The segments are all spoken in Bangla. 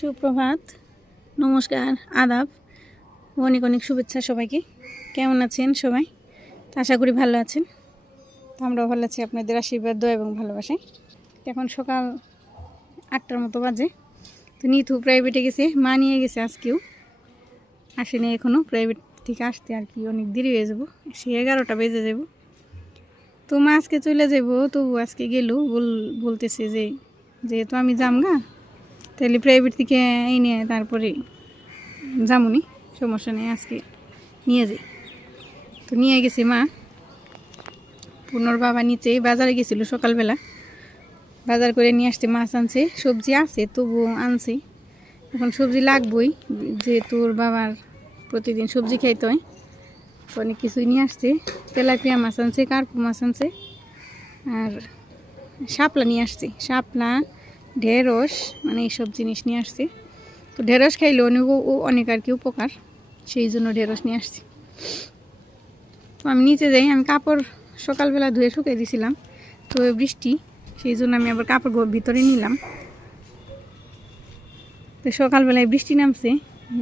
সুপ্রভাত, নমস্কার, আদাব, অনেক অনেক শুভেচ্ছা সবাইকে। কেমন আছেন সবাই? আশা করি ভালো আছেন। তো আমরাও ভালো আছি আপনাদের আশীর্বাদ, দয়া এবং ভালোবাসায়। এখন সকাল 8টার মতো বাজে। তো নিতু প্রাইভেটে গেছে, মা নিয়ে গেছে, আজকেও আসেনি এখনও। প্রাইভেট থেকে আসতে আর কি অনেক দেরি হয়ে যাব, সে 11টা বেজে যাব। তো মা আজকে চলে যাব, তবু আজকে গেল বলতেছে যে যেহেতু আমি যামগা, তাহলে প্রাইভেট থেকে এনে তারপরে যামুনি, সমস্যা নেই, আজকে নিয়ে যাই। তো নিয়ে গেছে মা। পুনর বাবা নিচে বাজারে গেছিল সকালবেলা, বাজার করে নিয়ে আসতে মাছ আনছে, সবজি আছে তবু আনছে। এখন সবজি লাগবই, যেহেতু ওর বাবার প্রতিদিন সবজি খাইতে হয়। অনেক কিছুই নিয়ে আসছে, তেলাপিয়া মাছ আনছে, কার্পু মাছ আনছে, আর শাপলা নিয়ে আসছে, শাপলা, ঢেঁড়স, মানে এইসব জিনিস নিয়ে আসছে। তো ঢেঁড়স খাইলে অনেক আর কি উপকার, সেই জন্য ঢেঁড়স নিয়ে আসছি। তো আমি নিচে যাই, আমি কাপড় সকালবেলা ধুয়ে শুকিয়ে দিয়েছিলাম, তো বৃষ্টি, সেই জন্য আমি আবার কাপড় ভিতরে নিলাম। তো সকালবেলায় বৃষ্টি নামছে,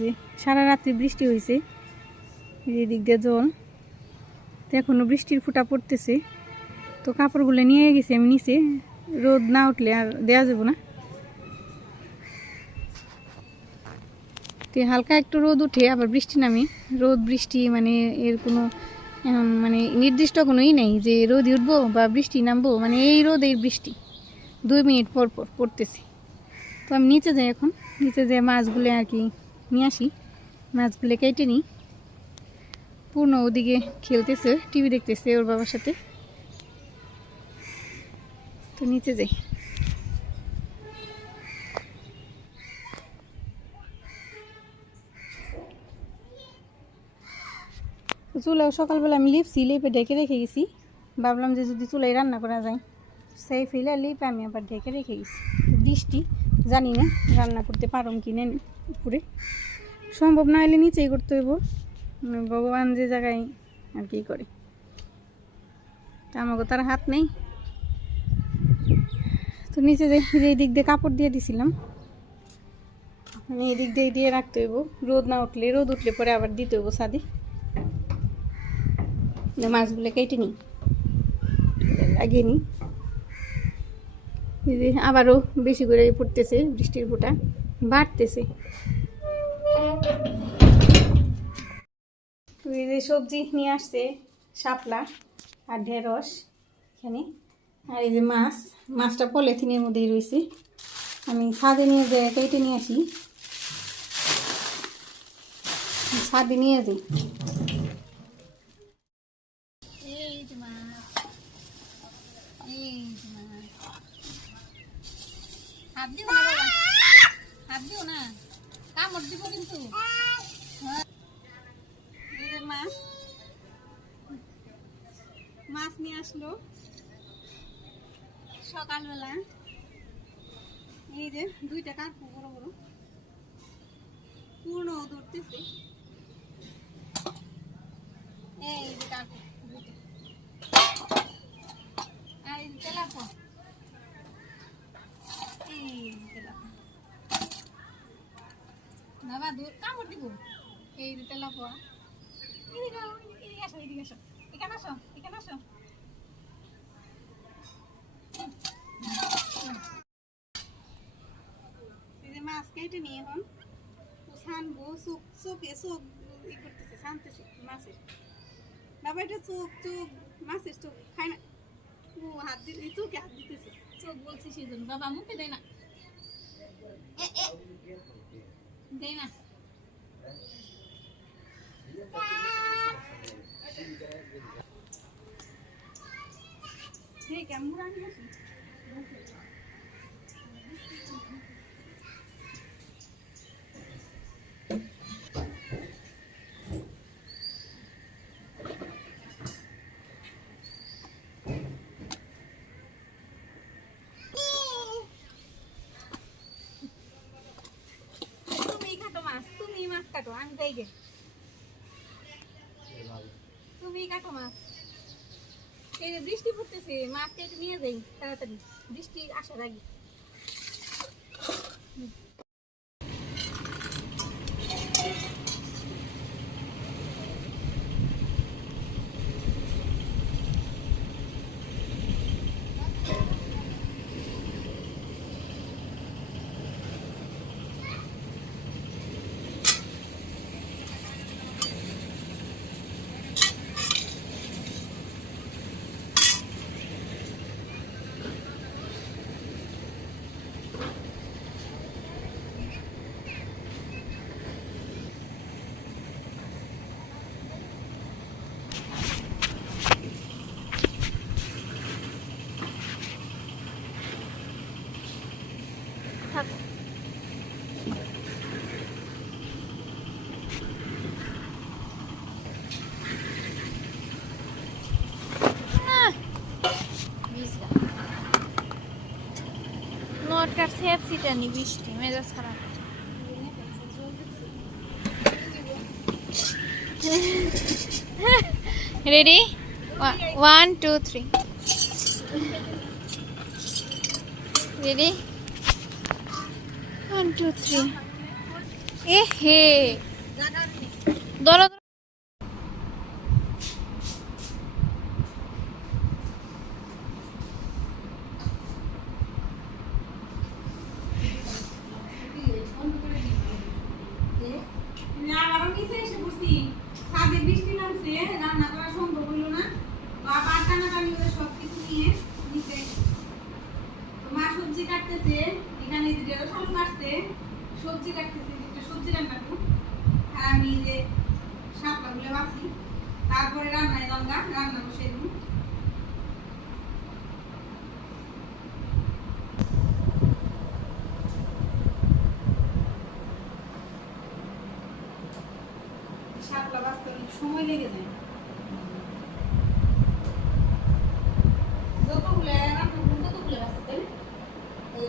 যে সারা রাত্রি বৃষ্টি হয়েছে, এই দিক দিয়ে জল, তো এখনও বৃষ্টির ফোঁটা পড়তেছে। তো কাপড়গুলো নিয়ে গেছি আমি নিচে, রোদ না উঠলে আর দেওয়া যাবে না। তো হালকা একটু রোদ উঠে আবার বৃষ্টি নামে, রোদ বৃষ্টি মানে এর কোনো মানে নির্দিষ্ট কোনোই নেই যে রোদ উঠবো বা বৃষ্টি নামবো, মানে এই রোদ এই বৃষ্টি 2 মিনিট পর পর পড়তেছে। তো আমি নিচে যাই, এখন নিচে যাই মাছগুলো আর কি নিয়ে আসি, মাছগুলো কেটে নিই। পূর্ণ ওদিকে খেলতেছে, টিভি দেখতেছে ওর বাবার সাথে। তো নিচে যাই। চুলাও সকালবেলা আমি লেপে ঢেকে রেখে গেছি, ভাবলাম যে যদি চুলাই রান্না করা যায়, সেই ফেলে লেপে আমি আবার ঢেকে রেখে গেছি। বৃষ্টি, জানি না রান্না করতে পারম কি না, উপরে সম্ভব না হলে নিচেই করতে হইব, ভগবান যে জায়গায় আর কি করে, তা আমাকে তার হাত নেই। তো নিচে যে এই দিক দিয়ে কাপড় দিয়ে দিছিলাম, মানে এই দিক দিয়ে রাখতে হইব, রোদ না উঠলে, রোদ উঠলে পরে আবার দিতে হইব ছাদে। মাছগুলো কেটে নিই, লাগিয়ে নিই। আবারও বেশি করে পড়তেছে, বৃষ্টির ফোঁটা বাড়তেছে। তো এই যে সবজি নিয়ে আসছে, শাপলা আর ঢেঁড়স এখানে, আর এই যে মাছটা পলিথিনের মধ্যেই রয়েছে। আমি ছাদে নিয়ে যাই, কেটে নিয়ে আসি, ছাদে নিয়ে যাই। এই যে মাছ, এই যে মাছ, হাত দিও না বাবা, হাত দিও না, কামড় দিব কিন্তু। এই যে মাছ নিয়ে আসলো সকালবেলা। এই যে 2টা কার্পু বড় বড়, পূর্ণ ধরতেছে। এই যে কার্পু, আর এই যে তেলাপোয়া, এই যে তেলাপোয়া, বাবা কামড় দিব। এই যে তেলাপোয়া, এদিকে আসো, এদিকে আসো, এখানে আসো, এখানে আসো। এই যে মাছ কেটে নিয়ে এখন ছানবো, চোখ ই করতেছে, ছানতেছে মাছের। বাবা এটা চোখ মাছের চোখ খায় না, ও হাত দিতে, চোখে হাত দিতেছে, চোখ বলছি সেই জন্য। বাবা মুখে দেয় না, দেয় না। ঠিক আছে, মুরানি হাসি। তুমি মাছ কাটো, আমি যাই গে, তুমি কাটো মাছ। এই যে বৃষ্টি পড়তেছে, মাছ কেটে নিয়ে যাই তাড়াতাড়ি, বৃষ্টি আসার আগে। ভিজা নটকার সেপসিটা নি বৃষ্টি মেজাজ খারাপ রেডি 1 2 3 রেডি 1 2 3 এ হে ধরো সবজি কাটতেছে এখানে সবজি কাটতেছে সবজি রান্না করব আর আমি যে শাকগুলো বাছি তারপরে রান্নায় রান্না বসে দিব শাকটা বাছতে অনেক সময় লেগে যায় যতগুলো রান্না করব ততগুলো বাছতে এই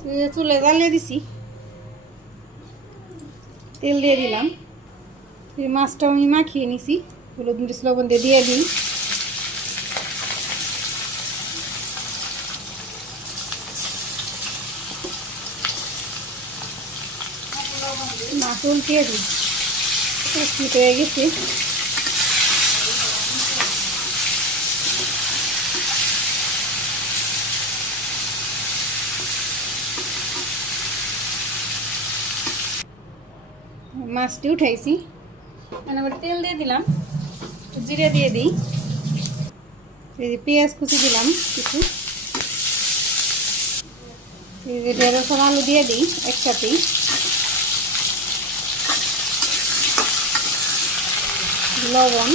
তো চুলে জ্বালিয়ে দিছি তেল দিয়ে দিলাম এই মাছটাও আমি মাখিয়ে নিছি হলুদ মরিচ লবণ দিয়ে দিই মাছ উল্টিয়ে দিই 1 মিনিট হয়ে গেছে মাছটি উঠাইছি আবার তেল দিয়ে দিলাম জিরে দিয়ে দিই এই যে পেঁয়াজ কুচি দিলাম কিছু এই যে ঢেঁড়স আর আলু দিয়ে দিই একসাথেই লবণ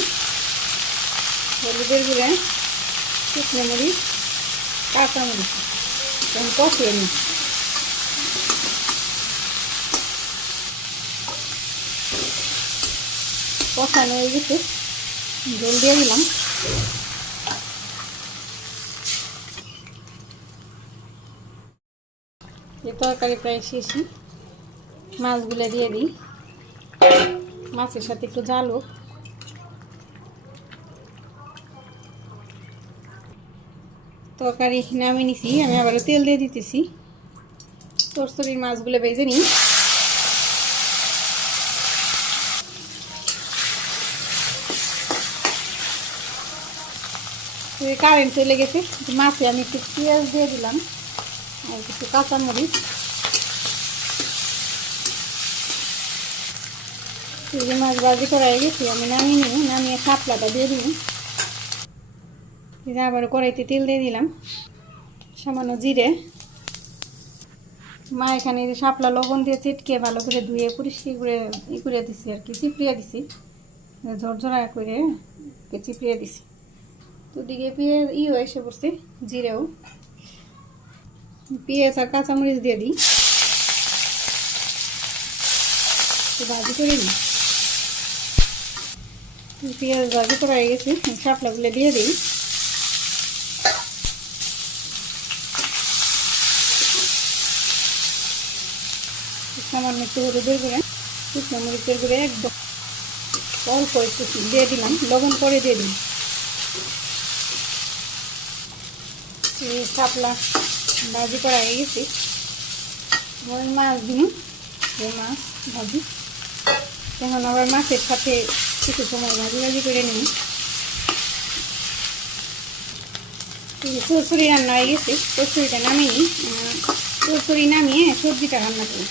হলুদের গুঁড়া শুকনো মরিচ কাঁচা মরিচ তখন কষিয়ে নিই কষানো হয়ে গেছে জল দিয়ে দিলাম এই তরকারি প্রায় শেষই মাছগুলো দিয়ে দিই মাছের সাথে একটু জাল হোক তরকারি নামিয়ে নিছি আমি আবার তেল দিয়ে দিতেছি চরচড়ির মাছগুলো ভেজে নিই কারেন্ট চলে গেছে মাছে আমি একটু পেঁয়াজ দিয়ে দিলাম আর একটু কাঁচামরিচ এই মাছ ভাজি করা হয়ে গেছে আমি নামিয়ে শাপলাটা দিয়ে দিই আবার কড়াইতে তেল দিয়ে দিলাম সামান্য জিরে মা এখানে শাপলা লবণ দিয়ে চিটকে ভালো করে ধুয়ে পরিষ্কার করে করে দিছি আর কি চিপড়িয়ে দিছি ঝরঝরা করে চিপড়িয়ে দিছি তো দিকে পেঁয়াজ এসে পড়ছে জিরেও পেঁয়াজ আর কাঁচামরিচ দিয়ে দিই ভাজি করে দিই পেঁয়াজ ভাজি করা হয়ে গেছে শাপলাগুলো দিয়ে দিই সামান্য একটু হলুদের গুঁড়া শুকনো মরিচের গুঁড়া একদম অল্প একটু দিয়ে দিলাম লবণ করে দিয়ে দিই শাপলা ভাজি করা হয়ে গেছে মাছ দিন মাছ ভাজি এখন আবার মাছের সাথে কিছু সময় ভাজি করে নিই চরচড়ি রান্না হয়ে গেছে চরচড়িটা নামিয়ে নিই চরচড়ি নামিয়ে সবজিটা রান্না করি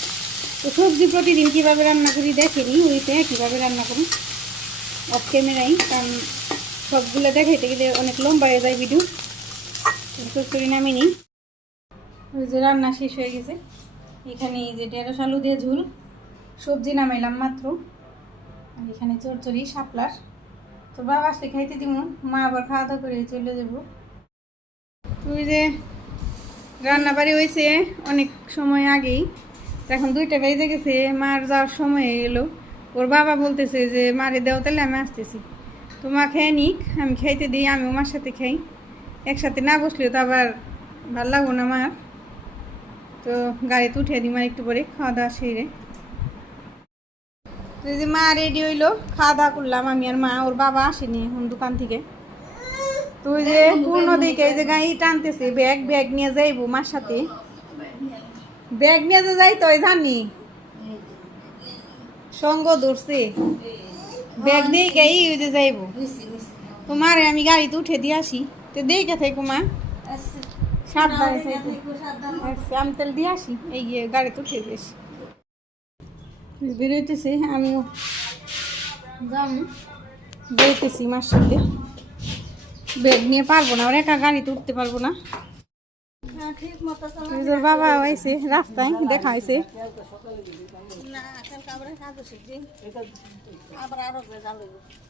তো সবজি প্রতিদিন কীভাবে রান্না করি দেখেনি ওইতে কীভাবে রান্না করি অফ ক্যামেরাই কারণ সবগুলো দেখাইতে গেলে অনেক লম্বা হয়ে যায় ভিডিও চরচড়ি নামিয়ে নিই ওই যে রান্না শেষ হয়ে গেছে এখানে এই যে ঢেঁড়স আলু দিয়ে ঝোল সবজি নামাইলাম মাত্র আর এখানে চরচড়ি শাপলার তো বাবা আসলে খাইতে দিব মা আবার খাওয়া দাওয়া করে চলে যাব তো ওই যে রান্নাবাড়ি হয়েছে অনেক সময় আগেই তো এখন 2টা বেজে গেছে, মার যাওয়ার সময় এলো। ওর বাবা বলতেছে যে মারে দেও, তাহলে আমি আসতেছি। তো মা খেয়ে নিক, আমি খাইতে দিই, আমিও মার সাথে খাই। একসাথে না বসলেও তো আবার ভালো লাগবো না মার। তো গাড়িতে উঠিয়ে দিই মার একটু পরে, খাওয়া দাওয়া সেরে। তো এই যে মা রেডি হইলো, খাওয়া দাওয়া করলাম আমি আর মা। ওর বাবা আসেনি এখন দোকান থেকে। তো ওই যে পূর্ণ দিকে এই যে গাড়ি টানতেছে, ব্যাগ ব্যাগ নিয়ে যাইবো মার সাথে। ব্যাগ নিয়ে যে যাই তো জানি সঙ্গ ধরছে, ব্যাগ দিয়ে গাই ওই যে যাইবো। তোমার আমি গাড়িতে উঠে দিয়ে আসি, তো দেখে থাকো মা, সাবধানে থাকো। আমি তেল দিয়ে আসি, এই গাড়িতে উঠে দিয়ে আসি। বেরোইতেছে, আমিও যাম, বেরোতেছি মার সাথে। ব্যাগ নিয়ে পারবো না, ওর একা গাড়িতে উঠতে পারবো না। তোর বাবা হয়েছে রাস্তায়, দেখা হয়েছে।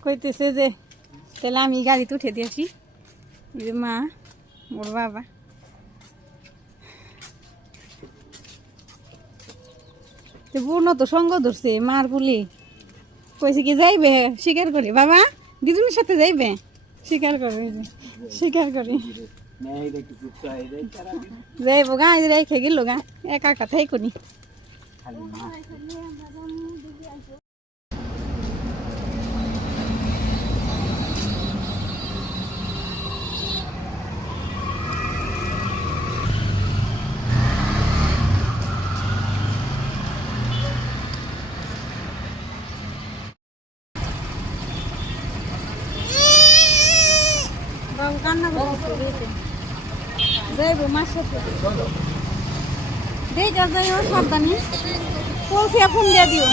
কইতেছে যে তাহলে আমি গাড়িতে উঠে দিয়েছি। এই যে মা, ওর বাবা। পূর্ণ তো সঙ্গ ধরছে মার বলি, কইছে কি যাইবে স্বীকার করে, বাবা দিদুনের সাথে যাইবে, স্বীকার করে, স্বীকার করে যাইব গা। রেখে গেল গা, একা একা থাই করি। বাবু কান্না করতেছে, যাইব মার সাথে। দেখা যাইও সাবধানে, পৌঁছে ফোন দিয়ে দিও,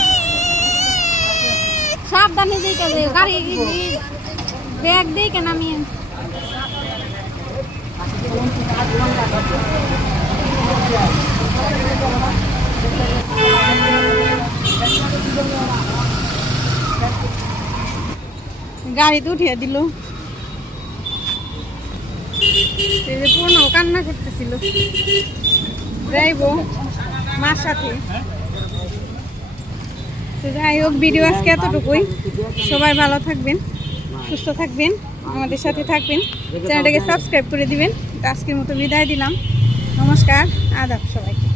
সাবধানে দেখা যাইও। গাড়ি ব্যাগ দিয়ে কেন আমি গাড়িতে উঠিয়ে দিল। পূর্ণ কান্না করতেছিল, যাইব মার সাথে। তো যাই হোক, ভিডিও আজকে এতটুকুই। সবাই ভালো থাকবেন, সুস্থ থাকবেন, আমাদের সাথে থাকবেন, চ্যানেলটাকে সাবস্ক্রাইব করে দিবেন। তো আজকের মতো বিদায় দিলাম, নমস্কার, আদাব সবাইকে।